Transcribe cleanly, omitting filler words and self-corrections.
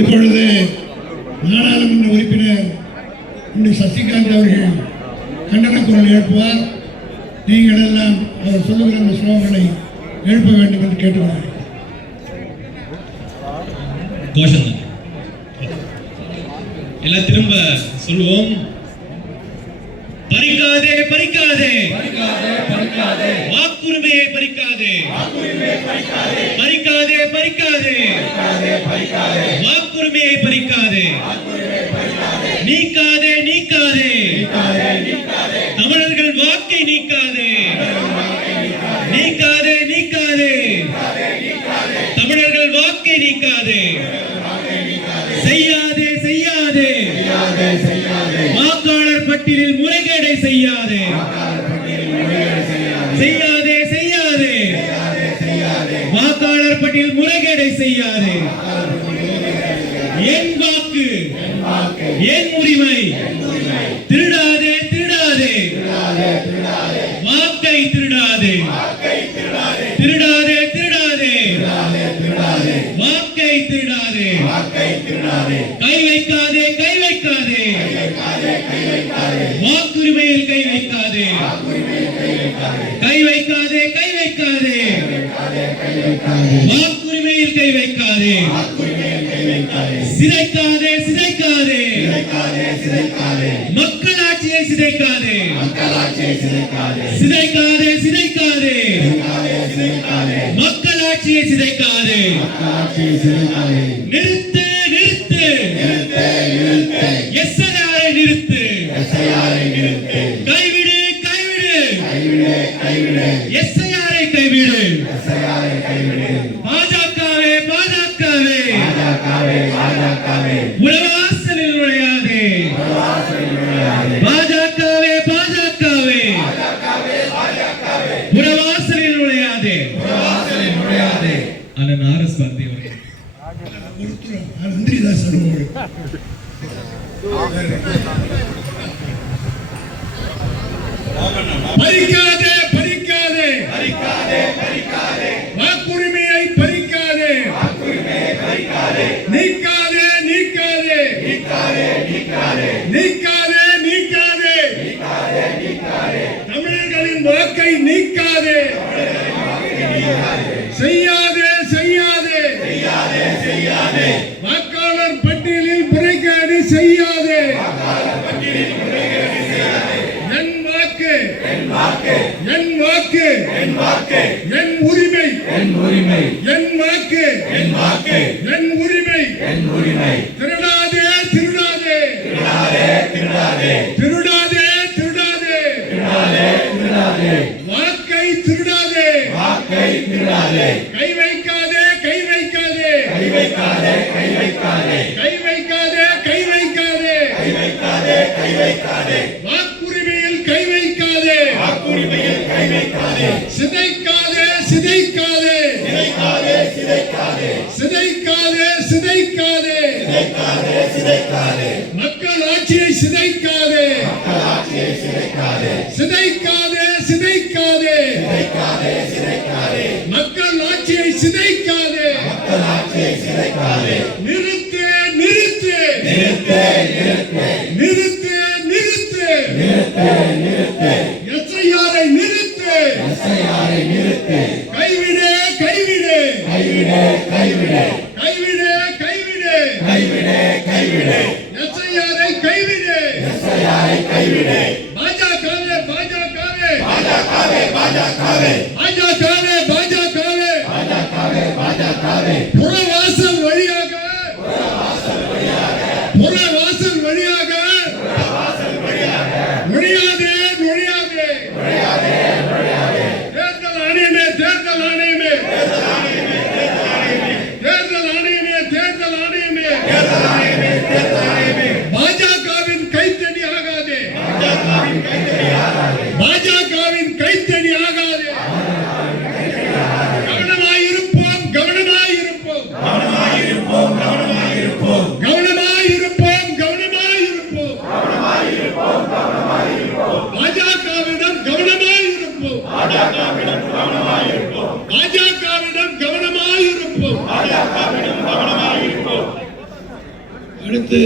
இப்பொழுது நாடாளுமன்ற உறுப்பினர் சசிகாந்த் அவர்கள் கண்டன குரல் எழுப்புவார். நீங்கள் எல்லாம் அவர் சொல்லுகிற அந்த ஸ்லோகங்களை எழுப்ப வேண்டும் என்று கேட்டுக்கொள்கிறேன். எல்லாம் திரும்ப சொல்லுவோம். பறிக்காதே பறிக்காதே வாக்குரிமையை பறிக்காதே, பறிக்காதே பறிக்காதே வாக்குரிமையை பறிக்காதே, நீக்காதே நீக்காதே தமிழர்கள் வாக்கை நீக்காதே, நீக்காதே நீக்காதே தமிழர்கள் வாக்கை நீக்காதே, செய்யாதே செய்யாதே வாக்காளர் பட்டியலில் முறைகேடை செய்யாதே, செய்யாதே செய்யாதே வாக்காளர் பட்டியலில் முறைகேடை செய்யாதே. என் வாக்கு என் உரிமை, திருடாதே திருடாதே வாக்கை திருடாதே, திருடாதே திருடாதே வாக்கை திருடாதே, கை வைக்காதே கை வைக்காதே வாக்குரிமையில் கை வைக்காதே, கை வைக்காதே கை வைக்காதே வாக்குரிமையில் கை வைக்காதே, சிதைக்காதே சிதைக்காதே மக்களாட்சியை சிதைக்காதே, சிதைக்காதே சிதைக்காதே மக்களாட்சியை சிதைக்காதே. நிறுத்து நிறுத்து எஸ்ஐஆரை நிறுத்து, கைவிடு கைவிடு எஸ்ஐஆரை கைவிடு. பாஜகவே பாஜகவே உலவாசலில் நுழையாதே, பாஜகவே பாஜகவே உலவாசலில் நுழையாதே. அண்ணன் ஆர்எஸ் பாரதி பறிக்காதே பறிக்காதே வாக்குரிமையை பறிக்காதே, நீக்காதே நீக்காதே நீக்காதே நீக்காதே தமிழர்களின் வாக்கை நீக்காதே, செய்யாதே செய்யாதே வாக்காளர் பட்டியலில் முறைகேடு செய்யாதே. என் வாக்கு என் வாக்கு என் உரிமை, என் வாக்கு என் உரிமை. திருடாதே திருடாதே திருடாதே திருடாதே வாக்கை திருடாதே, கை வைக்காதே கை வைக்காதே கை வைக்காதே கை வைக்காதே வாக்குரிமையில் கை வைக்காதே, சிதைக்காதே சிதைக்காதே சிதைக்காதே மக்கள் ஆட்சியை சிதைக்காதே, சிதைக்காதே சிதைக்காதே மக்கள் ஆட்சியை சிதைக்காதே. நிறுத்து நிறுத்து நிறுத்து நிறுத்து எஸ்ஐஆரை நிறுத்து, கைவிடு கைவிடு எஸ்ஐஆரை கைவிடு. பாஜகவே புறவாசல் வழியாக நுழையாதே தேர்தல் ஆணையமே பாஜகவின் கைத்தடி ஆகாதே, பாஜகவின் கைத்தடி ஆகாதே. கவனமாயிருப்போம் கவனமாயிருப்போம் பாஜகவிடம் கவனமாயிருப்போம், பாஜகவிடம் கவனமாயிருப்போம். அடுத்து